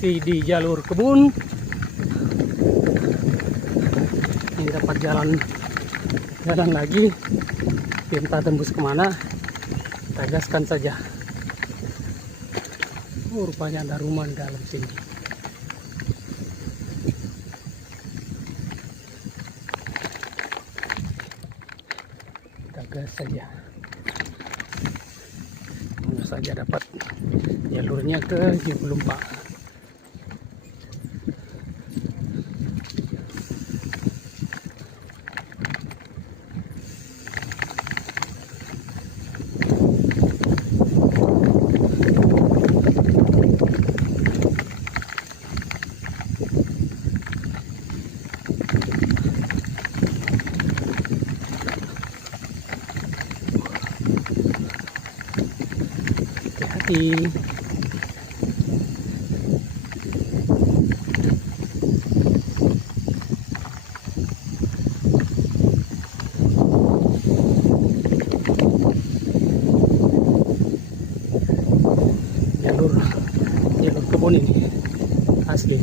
masih di jalur kebun. Ini dapat jalan lagi, entah tembus kemana, kita gaskan saja. Rupanya ada rumah di dalam sini. Kita gas saja. Semoga saja dapat jalurnya ke Jebelumpa. Hati-hati. Jalur kebun ini asli.